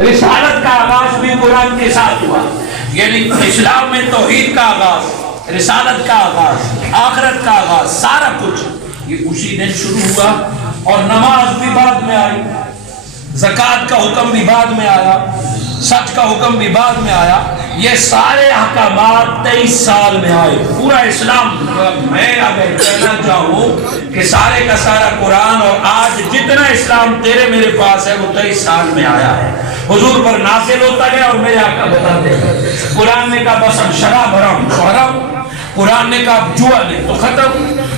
رسالت کا آغاز بھی قرآن کے ساتھ ہوا، یعنی اسلام میں توحید کا آغاز، رسالت کا آغاز، آخرت کا آغاز، سارا کچھ یہ اسی دن شروع ہوا۔ اور نماز بھی بعد میں آئی، زکوٰۃ کا حکم بھی بعد میں آیا، سچ کا حکم بھی بعد میں آیا، یہ سارے احکامات 23 سال میں آئے، پورا اسلام۔ میں اگر کہنا چاہوں کہ سارے کا سارا قرآن اور آج جتنا اسلام تیرے میرے پاس ہے وہ 23 سال میں آیا ہے، حضور پر نازل ہوتا گیا اور میرے آقا بتاتے ہیں۔ قرآن نے کہا بس اب شراب حرام تو حرام، قرآن نے کہا جوا نہیں تو ختم،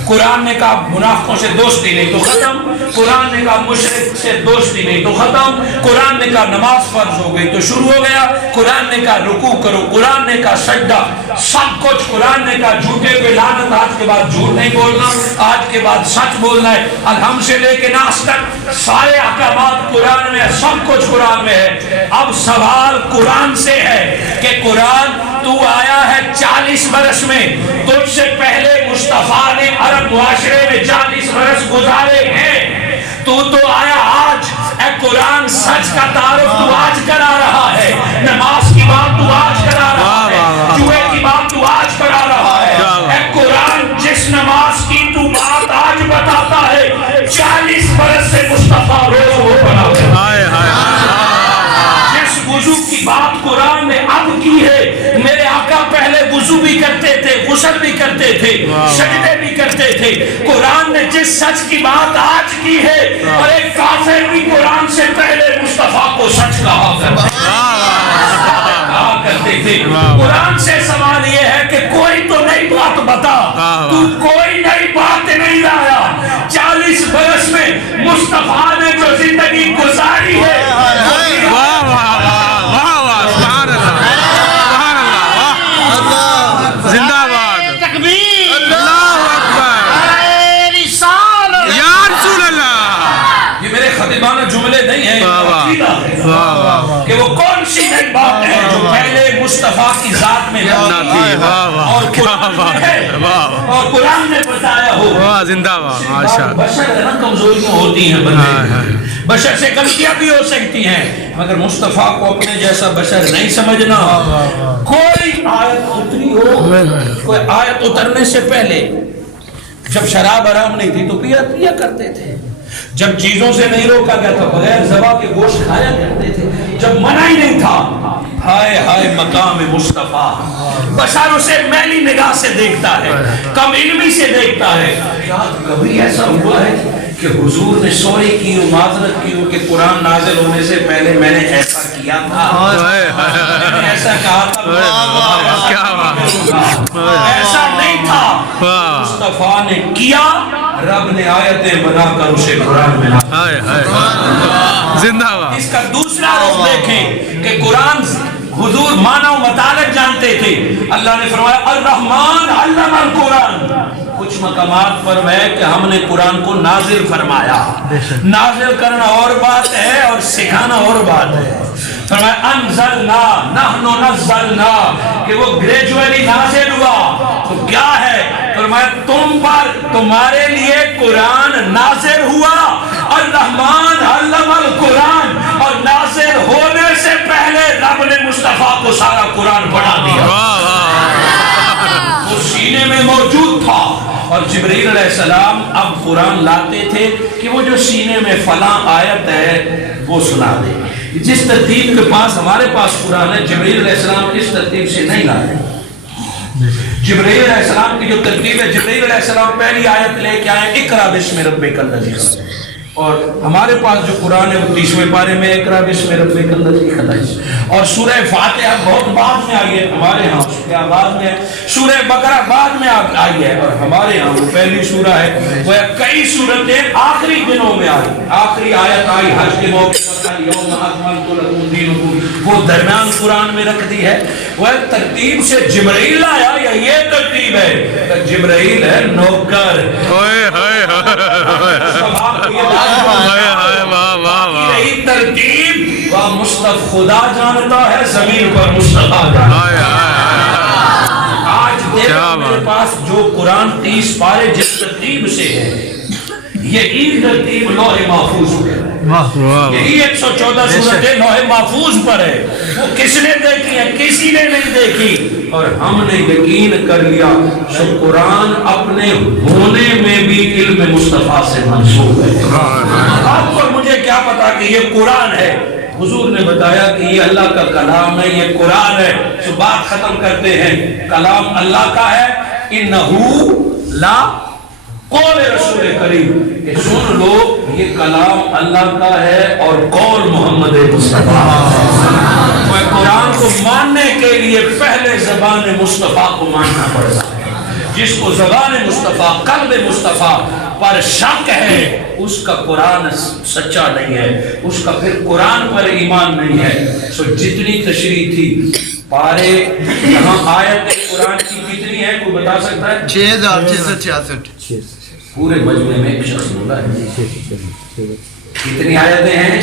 قرآن نے کہا منافقوں سے دوستی نہیں تو ختم، قرآن نے کہا مشرک سے دوستی نہیں تو ختم، قرآن نے کہا نماز فرض ہو گئی تو شروع ہو گیا، قرآن نے کہا رکوع کرو، قرآن نے کہا سجدہ، سب کچھ قرآن نے کہا جھوٹے پہ لعنت، آج کے بعد جھوٹ نہیں بولنا، آج کے بعد سچ بولنا ہے، الحم سے لے کے ناس تک سارے احکامات قرآن میں، سب کچھ قرآن میں ہے۔ اب سوال قرآن سے ہے کہ قرآن تو آیا ہے 40 برس میں، تجھ سے پہلے مصطفیٰ نے عرب معاشرے میں 40 برس گزارے ہیں، تو آیا آج، اے قرآن سچ کا تعارف تو آج کرا رہا ہے، نماز کی بات تو آج کرا رہا ہے، جوے کی بات تو آج کرا رہا ہے، اے قرآن جس نماز کی تو بات آج بتاتا ہے، 40 برس سے مصطفیٰ روز وہ بنا جس وضو کی بات قرآن نے اب کی ہے، میرے آقا پہلے وضو بھی کرتے تھے، غسل بھی کرتے تھے، سجدے بھی کرتے تھے، قرآن نے جس سچ کی بات آج کی ہے، اور ایک کافر بھی قرآن سے پہلے مصطفیٰ کو سچ کہا کرتے تھے۔ قرآن سے سوال یہ ہے کہ کوئی تو نئی بات بتا، تو کوئی نئی بات نہیں لایا، 40 برس میں مصطفیٰ نے جو زندگی گزاری ہے، کہ وہ کون سی نئی بات ہے جو پہلے مصطفیٰ کی ذات میں نہ تھی اور قرآن نے بتایا ہو۔ زندہ باد۔ بشر ہے نا، کمزوریاں ہوتی ہیں بندے، بشر سے غلطیاں بھی ہو سکتی ہیں، مگر مصطفیٰ کو اپنے جیسا بشر نہیں سمجھنا۔ کوئی آیت اتری ہو، کوئی آیت اترنے سے پہلے جب شراب حرام نہیں تھی تو پیا کرتے تھے، جب چیزوں سے نہیں روکا گیا تھا بغیر ذبح کے گوشت کھایا کرتے تھے، جب منع ہی نہیں تھا۔ ہائے ہائے مقام مصطفیٰ، بشر اسے میلی نگاہ سے دیکھتا ہے، کم علمی سے دیکھتا ہے۔ کبھی ایسا ہوا ہے کہ حضور نے سوری کی ہو، معذرت کی ہو کہ قرآن نازل ہونے سے پہلے میں نے ایسا کیا تھا، میں نے ایسا کہا تھا، ایسا نہیں تھا، مصطفیٰ نے کیا، رب نے آیتیں بنا کر اسے قرآن میں زندہ باد۔ اس کا دوسرا رخ دیکھیں کہ قرآن حضور معنی و مطالب جانتے تھے۔ اللہ نے فرمایا الرحمن علم القرآن، کچھ مقامات پر ہے کہ ہم نے قرآن کو نازل فرمایا، نازل کرنا اور بات ہے اور سکھانا اور بات ہے۔ فرمایا انزلنا نحن نزلنا، کہ وہ گریجولی نازل ہوا، تو کیا ہے؟ فرمایا تم پر، تمہارے لیے قرآن نازل ہوا، الرحمن علم القرآن، اور نازل ہونے سے پہلے رب نے مصطفیٰ کو سارا قرآن پڑھا دیا، وہ سینے میں موجود تھا، اور جبرائیل علیہ السلام اب قرآن لاتے تھے کہ وہ جو سینے میں فلاں آیت ہے وہ سنا دے۔ جس ترتیب کے پاس ہمارے پاس قرآن ہے، جبرائیل علیہ السلام اس ترتیب سے نہیں لائے۔ جبرائیل علیہ السلام کی جو ترتیب ہے، جبرائیل علیہ السلام پہلی آیت لے کے آئے اقرا بسم ربک الذی خلق، اور ہمارے پاس جو قرآن ہے وہ 30ویں پارے میں اقرا بسم ربک الذی خلق، اور سورہ فاتحہ بہت بعد میں آئی ہے، ہمارے ہاں اس کے آغاز میں، سورہ بقرہ بعد میں آئی ہے، اور ہمارے ہاں وہ پہلی سورہ ہے۔ وہ کئی سورتیں آخری دنوں میں آئی، آخری آیت آئی حج کے موقع پر، یوم اکملت لکم دینکم، وہ درمیان قرآن میں رکھ دی ہے۔ وہ ترتیب سے جبرائیل آیا یا یہ ترتیب ہے؟ جبرائیل ہے نوکر، یہی ترتیب وہ مصطفیٰ خدا جانتا ہے، زمین پر مصطفیٰ جانتا ہے۔ آج دیکھو میرے پاس جو قرآن 30 پارے جس ترتیب سے ہے، یہی ترتیب لوح محفوظ ہے۔ یہی 114 سورتیں لوح محفوظ پر ہے. وہ کس نے دیکھی ہے؟ کسی نے نہیں دیکھی. اور ہم نے یقین کر لیا کہ قرآن اپنے ہونے میں بھی علم مصطفیٰ سے منسوب ہے. آپ کو مجھے کیا پتا کہ یہ قرآن ہے؟ حضور نے بتایا کہ یہ اللہ کا کلام ہے، یہ قرآن ہے. تو بات ختم کرتے ہیں. کلام اللہ کا ہے. انہو لا قول رسول کریم، کہ سن لو یہ کلام اللہ کا ہے اور قول محمد مصطفیٰ. قرآن کو ماننے کے لیے پہلے زبان مصطفیٰ کو ماننا پڑتا ہے. جس کو زبان مصطفیٰ، قلب مصطفیٰ پر شک ہے، اس کا قرآن سچا نہیں ہے، اس کا پھر قرآن پر ایمان نہیں ہے. سو جتنی تشریح تھی پارے یہاں آیت قرآن کی کتنی ہے کوئی بتا سکتا ہے؟ 6666. پورے مجمع میں ایک شخص بولا ہے. کتنی آیتیں ہیں؟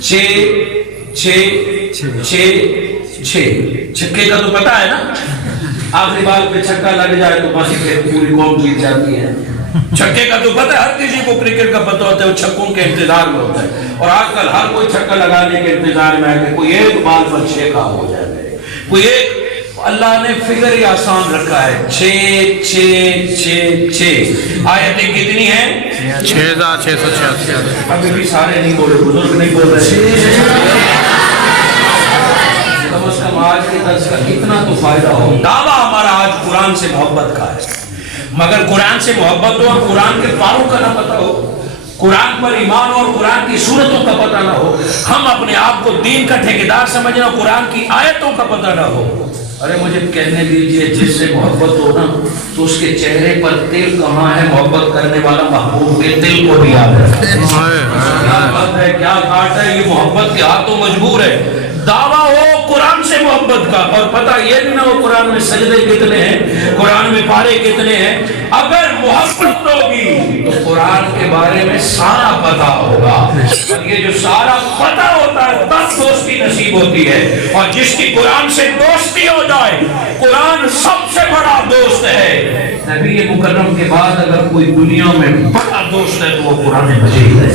6 چھکے کا تو پتا ہے نا، آخری بال پہ چھکا لگ جائے تو بس پوری قوم جیت جاتی ہے. چھکے کا تو پتا ہے، ہر کسی کو کرکٹ کا پتہ ہوتا ہے، وہ چھکوں کے انتظار میں ہوتا ہے. اور آج کل ہر کوئی چھکا لگانے کے انتظار میں ہے کہ کوئی ایک بال پر 6 کا ہو جائے. کوئی ایک، اللہ نے فگر ہی آسان رکھا ہے. 6 آیتیں کتنی ہیں؟ 6666. ابھی بھی سارے نہیں بولے، بزرگ نہیں بول رہے. کم از کم آج کے درس کا اتنا تو فائدہ ہو. دعویٰ ہمارا آج قرآن سے محبت کا ہے، مگر قرآن سے محبت ہو اور قرآن کے پاروں کا نہ پتہ ہو، قرآن پر ایمان اور قرآن کی صورتوں کا پتہ نہ ہو، ہم اپنے آپ کو دین کا ٹھیکیدار سمجھنا، قرآن کی آیتوں کا پتہ نہ ہو. ارے مجھے کہنے دیجئے، جس سے محبت ہو نا تو اس کے چہرے پر تل کہاں ہے؟ محبت کرنے والا محبوب کے دل کو بھی یاد ہے. کیا بات ہے، کیا کاٹ ہے، یہ محبت کے ہاتھوں مجبور ہے. دعویٰ ہو قرآن سے محبت کا، اور پتہ یہ نہیں نہ ہو قرآن میں سجدے کتنے ہیں، قرآن میں پارے کتنے ہیں. اگر محبت ہوگی تو قرآن کے بارے میں سارا پتہ ہوگا. اور یہ جو سارا پتہ ہوتا ہے تب دوستی نصیب ہوتی ہے. اور جس کی قرآن سے دوستی ہو جائے، قرآن سب سے بڑا دوست ہے. نبی مکرم کے بعد اگر کوئی دنیا میں بڑا دوست ہے تو وہ قرآن مجید ہے.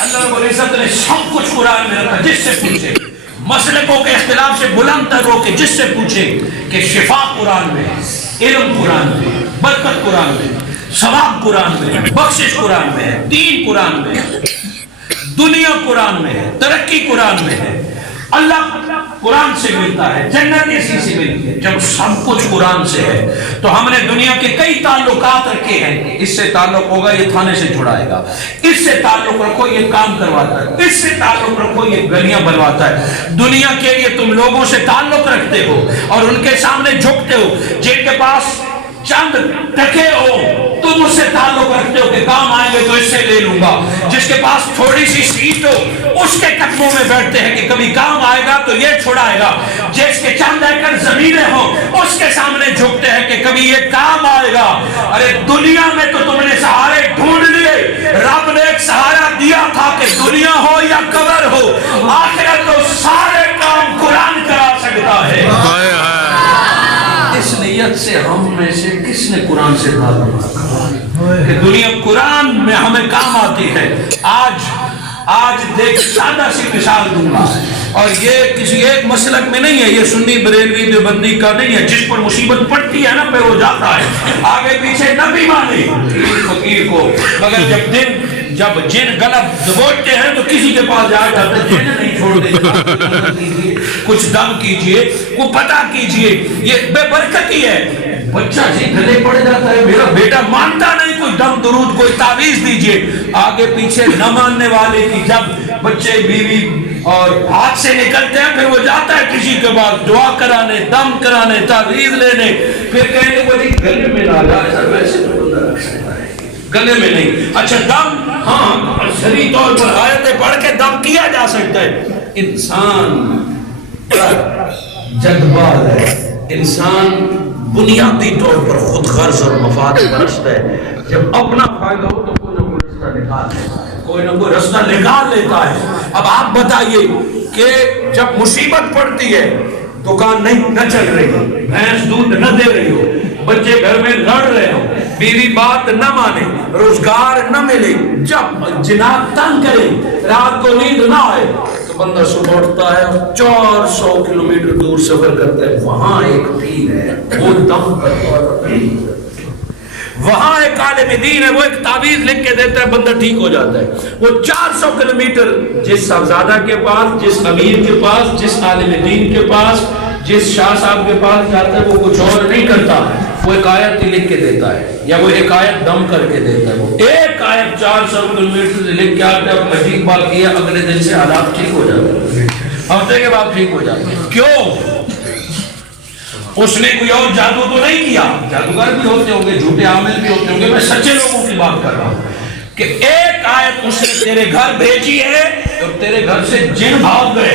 اللہ رب العزت نے سب کچھ قرآن میں رکھا. جس سے پوچھے، مسلکوں کے اختلاف سے بلند تر ہو کے جس سے پوچھے کہ شفا قرآن میں ہے، علم قرآن میں ہے، برکت قرآن میں ہے، ثواب قرآن میں ہے، بخشش قرآن میں ہے، دین قرآن میں ہے، دنیا قرآن میں ہے، ترقی قرآن میں ہے. اللہ قرآن سے ملتا ہے، جنت اسی سے ملتی ہے. جب سب کچھ قرآن سے ہے تو ہم نے دنیا کے کئی تعلقات رکھے ہیں. اس سے تعلق ہوگا یہ تھانے سے چھڑائے گا، اس سے تعلق رکھو یہ کام کرواتا ہے، اس سے تعلق رکھو یہ گلیاں بنواتا ہے. دنیا کے لیے تم لوگوں سے تعلق رکھتے ہو اور ان کے سامنے جھکتے ہو. جن کے پاس چند ٹکے ہو تم اس سے تعلق رکھتے ہو کہ کام آئیں گے تو اس سے لے لوں گا. جس کے پاس تھوڑی سی سیٹ ہو اس کے قدموں میں بیٹھتے ہیں کہ کبھی کام آئے گا تو یہ چھڑائے گا. جس کے چند ایکڑ زمینیں ہوں اس کے سامنے جھکتے ہیں کہ کبھی یہ کام آئے گا. ارے دنیا میں تو تم نے سہارے ڈھونڈ لیے، رب نے ایک سہارا دیا تھا کہ دنیا ہو یا قبر ہو، آخرت تو سارے کام قرآن کرا سکتا ہے. اس نیت سے ہم میں سے کس نے قرآن سے تعلق رکھا کہ دنیا قرآن میں ہمیں کام آتی ہے. آج دیکھ سادہ سی مثال دوں گا، اور یہ کسی ایک مسلک میں نہیں ہے، یہ سنی بریلوی دیوبندی کا نہیں ہے. جس پر مصیبت پڑتی ہے نا پہ وہ جاتا ہے، آگے پیچھے نہ بھی مانے فقیر کو. مگر جب جن غلط دبوچتے ہیں تو کسی کے پاس جا جاتے ہیں، جن نہیں چھوڑتے. کچھ دم کیجئے، کو پتہ کیجئے، یہ بے برکتی ہے. بچہ جی گلے پڑ جاتا ہے، میرا بیٹا مانتا نہیں، کوئی دم درود کوئی تعویذ دیجئے. آگے پیچھے نہ ماننے والے کی جب بچے بیوی اور ہاتھ سے نکلتے ہیں پھر وہ جاتا ہے کسی کے بعد دعا کرانے، دم کرانے، تعویذ لینے. پھر کہیں گے وہ جی گلے میں نہ جائے. سر ویسے تو بندہ رکھ سکتا ہے، گلے میں نہیں. اچھا دم، ہاں شرعی طور پر آیتیں پڑھ کے دم کیا جا سکتا ہے. انسان جذبات ہے، انسان بنیادی طور پر خود غرض اور مفاد پرست ہے. جب اپنا فائدہ ہو تو کوئی نہ کوئی رستہ نکال لیتا ہے، کوئی نہ کوئی رستہ نکال لیتا ہے. اب آپ بتائیے کہ جب مصیبت پڑتی ہے، دکان نہیں نہ چل رہی ہو، بھینس دودھ نہ دے رہی ہو، بچے گھر میں لڑ رہے ہو، بیوی بات نہ مانے، روزگار نہ ملے، جب جناب تنگ کرے، رات کو نیند نہ آئے، تو بندہ صبح اٹھتا ہے 400 کلومیٹر دور سفر کرتا ہے، وہاں ایک پیر ہے، وہ دم کرتا ہے، وہاں ایک عالم دین ہے، وہ ایک تعویذ لکھ کے دیتا ہے، بندہ ٹھیک ہو جاتا ہے۔ وہ 400 کلومیٹر جس صاحبزادہ کے پاس، جس امیر کے پاس، جس عالم دین کے پاس، جس شاہ صاحب کے پاس جاتا ہے، وہ کچھ اور نہیں کرتا، وہ ایک آیت لکھ کے دیتا ہے، یا وہ ایک آیت دم کر کے دیتا ہے، وہ ایک آیت 400 کلومیٹر سے لکھ کے آتا ہے، عجیب بات یہ اگلے دن سے حالات ٹھیک ہو جاتے ہیں، ہفتے کے بعد ٹھیک ہو جاتے ہیں۔ کیوں؟ اس نے کوئی اور جادو تو نہیں کیا، جادوگر بھی ہوتے ہوں گے، جھوٹے عامل بھی ہوتے ہوں گے، میں سچے لوگوں کی بات کر رہا ہوں کہ ایک آیت اس نے تیرے گھر بھیجی ہے اور تیرے گھر سے جن بھاگ گئے،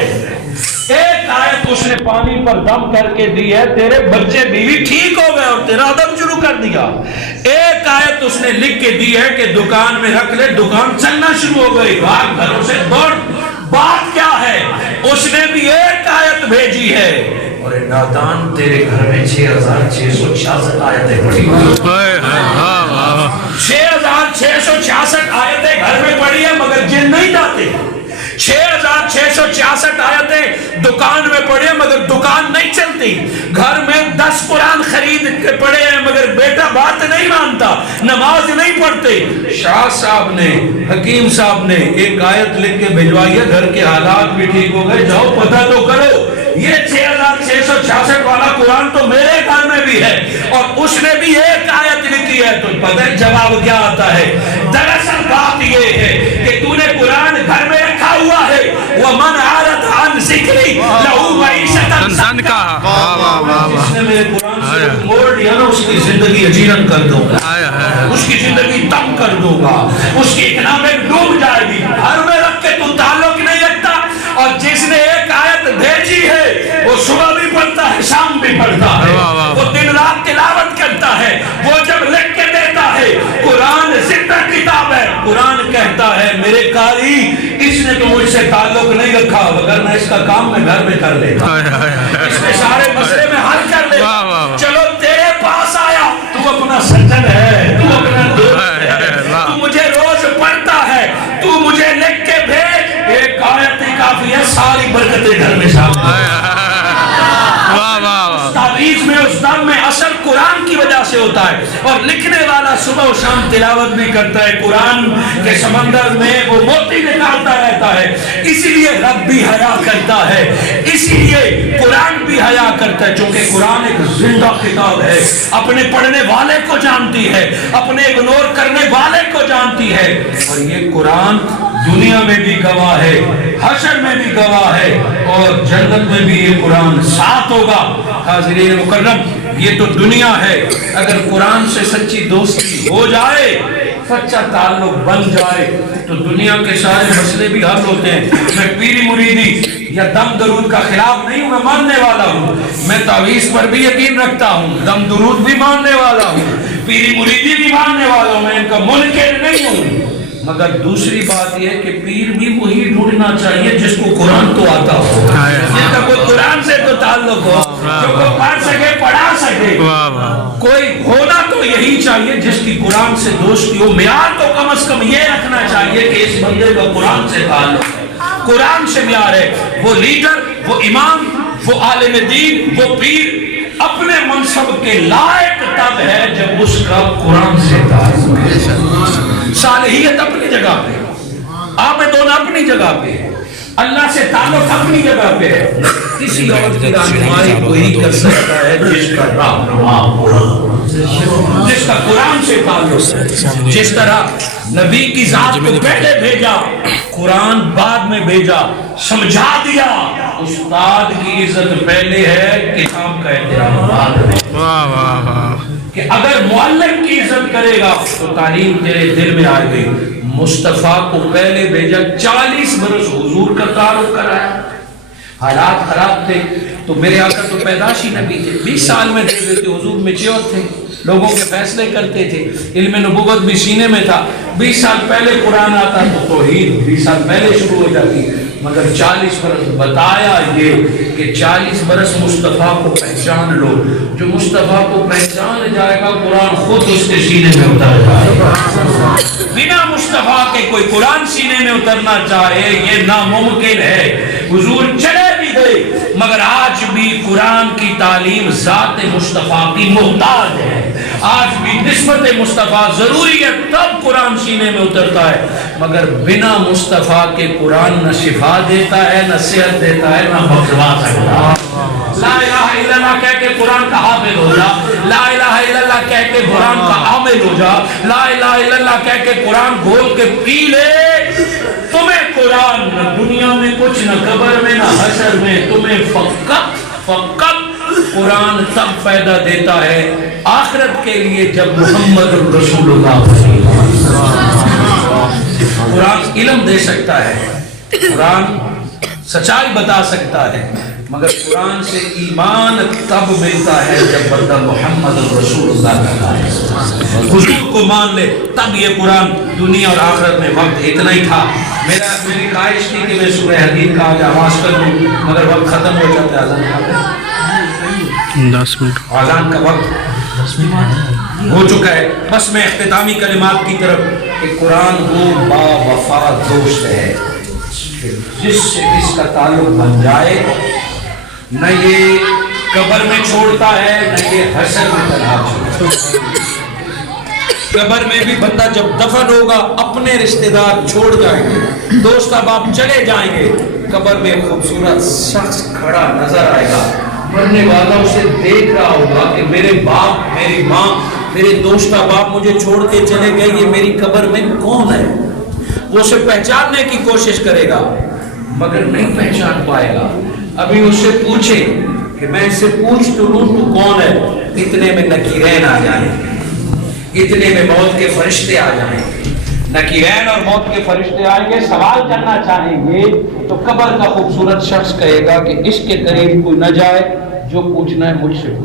ایک آیت اس نے پانی پر دم کر کے دی ہے، تیرے بچے بیوی ٹھیک ہو گئے اور تیرا دم شروع کر دیا، ایک آیت اس نے لکھ کے دی ہے کہ دکان میں رکھ لے، دکان چلنا شروع ہو گئی، بھاگ گھروں سے دوڑ۔ بات کیا ہے؟ اس نے بھی ایک آیت بھیجی ہے اور نادان تیرے گھر میں 6666 آیتیں پڑھی ہوئی، 6666 آیتیں گھر میں پڑھی ہیں مگر جن نہیں جاتے، 6666 آیتیں دکان میں پڑھے مگر دکان نہیں چلتی، گھر میں 10 قرآن خرید کے پڑھے ہیں مگر بیٹا بات نہیں مانتا، نماز نہیں پڑھتے۔ شاہ صاحب نے، حکیم صاحب نے ایک آیت لکھ کے بھیجوائی ہے، گھر کے حالات بھی ٹھیک ہو گئے، جاؤ پتہ تو کرو، یہ 6666 والا قرآن تو میرے گھر میں بھی ہے اور اس نے بھی ایک آیت لکھی ہے، تو پتہ جواب کیا آتا ہے؟ دراصل بات یہ ہے کہ تو نے قرآن گھر میں رکھا ہوا ہے، وَمَنْ عَارَضَ عَنْ ذِكْرِي لَهُ مَعِيشَةً ضَنْكًا، جس نے میرے قرآن سے موڑ لیا نا، اس کی زندگی اجیرن کر دوں گا، اس کی زندگی تنگ کر دوں گا، اس کی اکنامک ڈوب جائے گی۔ گھر میں رکھ کے تو تعلق نہیں رکھتا، اور جس نے ایک آیت بھیجی ہے وہ صبح بھی پڑھتا ہے، شام بھی پڑھتا ہے، وہ دن رات تلاوت کرتا ہے، وہ جب لکھ کے دیتا ہے، قرآن زندہ کتاب ہے، قرآن کہتا ہے میرے قاری اس نے تو مجھ سے تعلق نہیں رکھا، وگرنہ اس کا کام میں گھر میں کر لیتا، اس نے سارے مسئلے میں حل کر لیتا، چلو تیرے پاس آیا، تو اپنا سجن ہے، تو اپنا دوست ہے، تو مجھے روز پڑھتا ہے، تو مجھے لکھ کے بھیج، ایک آیت ہی کافی ہے، ساری برکتیں گھر میں شامل ہیں۔ تعویذ میں اس دم میں اثر قرآن کی وجہ سے ہوتا ہے، اور لکھنے والا صبح و شام تلاوت بھی کرتا ہے، قرآن کے سمندر میں وہ موتی نکالتا رہتا ہے، اسی لیے رب بھی حیا کرتا ہے، اسی لیے قرآن بھی حیا کرتا ہے، چونکہ قرآن ایک زندہ کتاب ہے، اپنے پڑھنے والے کو جانتی ہے، اپنے اگنور کرنے والے کو جانتی ہے، اور یہ قرآن دنیا میں بھی گواہ ہے، حشر میں بھی گواہ ہے، اور جنت میں بھی یہ قرآن ساتھ ہوگا۔ حاضرین مکرم، یہ تو دنیا ہے، اگر قرآن سے سچی دوستی ہو جائے، سچا تعلق بن جائے، تو دنیا کے سارے مسئلے بھی حل ہوتے ہیں۔ میں پیری مریدی یا دم درود کا خلاف نہیں ہوں، میں ماننے والا ہوں، میں تعویذ پر بھی یقین رکھتا ہوں، دم درود بھی ماننے والا ہوں، پیری مریدی بھی ماننے والا ہوں، میں ان کا منکر نہیں ہوں، مگر دوسری بات یہ کہ پیر بھی وہی ڈھونڈنا چاہیے جس کو قرآن تو آتا ہو، جس کا کوئی قرآن سے تو تعلق ہو، جو کو پڑھ سکے پڑھا سکے، کوئی ہونا تو یہی چاہیے جس کی قرآن سے دوستی ہو۔ معیار تو کم از کم یہ رکھنا چاہیے کہ اس بندے کا قرآن سے تعلق ہے، قرآن سے معیار ہے۔ وہ لیڈر، وہ امام، وہ عالم دین، وہ پیر اپنے منصب کے لائق تب ہے جب اس کا قرآن سے تعلق ہے۔ صالحیت اپنی جگہ پہ، عابدون اپنی جگہ پہ، اللہ سے تعلق اپنی جگہ پہ ہے، کسی اور کی رہنمائی کوئی کر سکتا ہے جس کا رہنما قرآن، جس کا قرآن سے تعلق ہے۔ جس طرح نبی کی ذات کو پہلے بھیجا، قرآن بعد میں بھیجا، سمجھا دیا، استاد کی عزت پہلے ہے، کتاب کا احترام بعد میں، کہ اگر معلم کی عزت کرے گا تو تعلیم تیرے دل میں آ گئی۔ مصطفیٰ کو پہلے بھیجا، 40 برس حضور کا تعارف کرایا، حالات خراب تھے تو میرے آقا تو پیداشی نبی تھے، 20 سال میں دے دیتے، حضور میچیور تھے، لوگوں کے فیصلے کرتے تھے، علم نبوت بھی سینے میں تھا، 20 سال پہلے قرآن آتا تو توحید 20 سال پہلے شروع ہو جاتی، مگر 40 برس بتایا یہ کہ 40 برس مصطفیٰ کو پہچان لو. جو مصطفیٰ کو پہچان جائے گا قرآن خود اس کے سینے میں اتر جائے گا. بنا مصطفیٰ کے کوئی قرآن سینے میں اترنا چاہے یہ ناممکن ہے. حضور چلے بھی گئے مگر آج بھی قرآن کی تعلیم ذات مصطفیٰ کی محتاج ہے. آج بھی نسبت مصطفیٰ ضروری ہے تب قرآن سینے میں اترتا ہے. مگر بنا مصطفیٰ کے قرآن نہ شفا دیتا ہے نہ صحت دیتا ہے نہ بخشوا سکتا. لا الہ الا اللہ کہہ کے قرآن کا حافظ ہو جا, لا الہ الا اللہ کہہ کے قرآن کا عامل ہو جا, لا الہ الا اللہ کہہ کے قرآن گھول کے پی لے, تمہیں قرآن نہ دنیا میں کچھ نہ قبر میں نہ حشر میں, تمہیں فقط قرآن تب فائدہ دیتا ہے آخرت کے لیے جب محمد رسول اللہ. قرآن علم دے سکتا ہے, قرآن سچائی بتا سکتا ہے, مگر قرآن سے ایمان تب ملتا ہے جب بندہ محمد رسول اللہ کا ہے. حضور کو مان لے تب یہ قرآن دنیا اور آخرت میں. وقت اتنا ہی تھا. میری خواہش تھی کہ میں سورہ حدید کا آج آغاز کر دوں مگر وقت ختم ہو جاتا ہے. اذان 10 منٹ اذان کا وقت ہو چکا ہے. بس میں اختتامی کلمات کی طرف کہ قرآن وہ با وفا دوست ہے جس سے اس کا تعلق بن جائے نہ یہ قبر میں چھوڑتا ہے نہ یہ حشر میں تنہا چھوڑتا ہے. قبر میں بھی بندہ جب دفن ہوگا اپنے رشتہ دار چھوڑ جائیں گے, دوست احباب چلے جائیں گے, قبر میں خوبصورت شخص کھڑا نظر آئے گا. مرنے والا اسے دیکھ رہا ہوگا کہ میرے باپ, میری ماں, میرے دوست احباب مجھے چھوڑ کے چلے گئے, یہ میری قبر میں کون ہے. وہ اسے پہچاننے کی کوشش کرے گا مگر نہیں پہچان پائے گا. ابھی اس سے پوچھے کہ میں اس سے پوچھ تو لوں تو کون ہے, اتنے میں نکیرین آ جائیں گے, اتنے میں موت کے فرشتے آ جائیں گے. نکیرین اور موت کے فرشتے آئیں گے, سوال کرنا چاہیں گے تو قبر کا خوبصورت شخص کہے گا کہ اس کے قریب کوئی نہ جائے, جو پوچھنا ہے مجھ سے